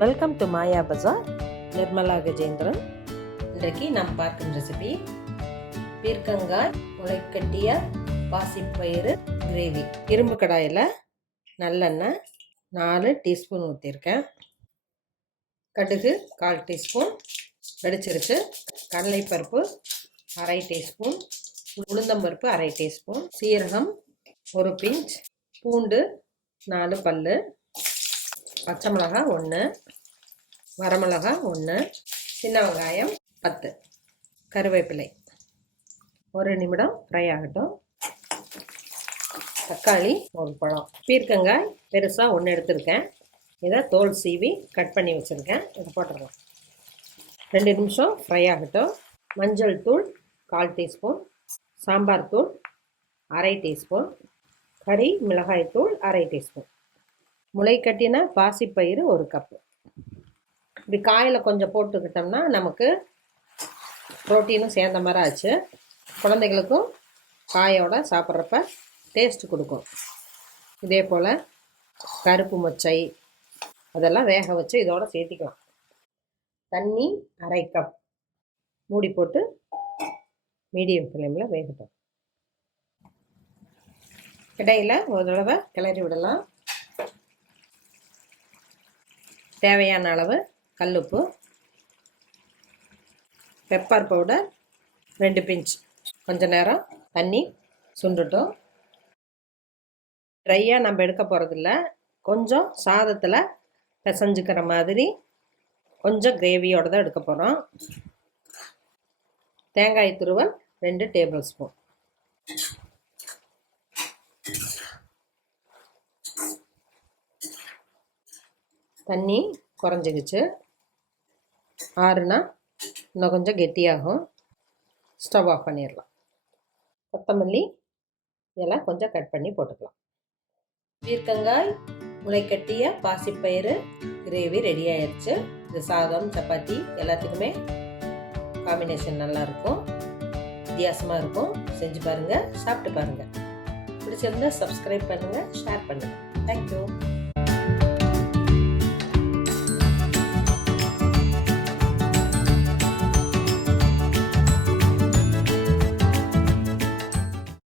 Welcome to மாயா பஜார் நிர்மலா கஜேந்திரன். இன்றைக்கு நாம் பார்க்கும் ரெசிபி பீர்க்கங்காய் முளைக்கட்டிய பாசிப்பயிறு கிரேவி. இரும்பு கடாயில் நல்லெண்ணெய் 4 டீஸ்பூன் ஊற்றிருக்கேன். கடுகு 1/4 டீஸ்பூன் வெடிச்சிருச்சு. கடலைப்பருப்பு 1/2 டீஸ்பூன், உளுந்தம்பருப்பு 1/2 டீஸ்பூன், சீரகம் 1 பிஞ்ச், பூண்டு 4 பல்லு, பச்சை மிளகாய் 1, வரமிளகாய் 1, சின்ன வெங்காயம் 10, கருவேப்பிலை. 1 நிமிடம் ஃப்ரை ஆகட்டும். தக்காளி 1 பழம். பீர்க்கங்காய் பெருசாக 1 எடுத்திருக்கேன். இதை தோல் சீவி கட் பண்ணி வச்சுருக்கேன். இதை போட்டுடலாம். 2 நிமிஷம் ஃப்ரை ஆகட்டும். மஞ்சள் தூள் 1/4 டீஸ்பூன், சாம்பார் தூள் 1/2 டீஸ்பூன், கறி மிளகாய் தூள் 1/2 டீஸ்பூன், முளைக்கட்டின பாசிப்பயிறு 1 கப்பு. இப்படி காயில் கொஞ்சம் போட்டுக்கிட்டோம்னா நமக்கு ப்ரோட்டீனும் சேர்ந்த மாதிரி ஆச்சு. குழந்தைகளுக்கும் காயோட சாப்பிட்றப்ப டேஸ்ட் கொடுக்கும். இதே போல் கருப்பு மொச்சை அதெல்லாம் வேக வச்சு இதோட சேர்த்திக்கலாம். தண்ணி 1/2 கப். மூடி போட்டு மீடியம் ஃப்ளேமில் வேகட்டும். இடையில் ஒரு தடவை கிளறி விடலாம். தேவையான அளவு கல்லுப்பு, பெப்பர் பவுடர் 2 பிஞ்ச். கொஞ்ச நேரம் தண்ணி சுண்டுட்டும். ட்ரையாக நம்ம எடுக்க போகிறதில்ல, கொஞ்சம் சாதத்தில் பிசைஞ்சுக்கிற மாதிரி கொஞ்சம் கிரேவியோடு தான் எடுக்க போகிறோம். தேங்காய் துருவல் 2 டேபிள் ஸ்பூன். தண்ணி குறைஞ்சிக்கிச்சு. ஆறுனா இன்னும் கொஞ்சம் கெட்டியாகும். ஸ்டவ் ஆஃப் பண்ணிடலாம். கொத்தமல்லி இலை கொஞ்சம் கட் பண்ணி போட்டுக்கலாம். பீர்க்கங்காய் முளைக்கட்டிய பாசிப்பயிறு கிரேவி ரெடி ஆயிடுச்சு. இது சாதம் சப்பாத்தி எல்லாத்துக்குமே காம்பினேஷன் நல்லாயிருக்கும், வித்தியாசமாக இருக்கும். செஞ்சு பாருங்கள், சாப்பிட்டு பாருங்கள். பிடிச்சிருந்தா சப்ஸ்கிரைப் பண்ணுங்கள், ஷேர் பண்ணுங்கள். தேங்க்யூ.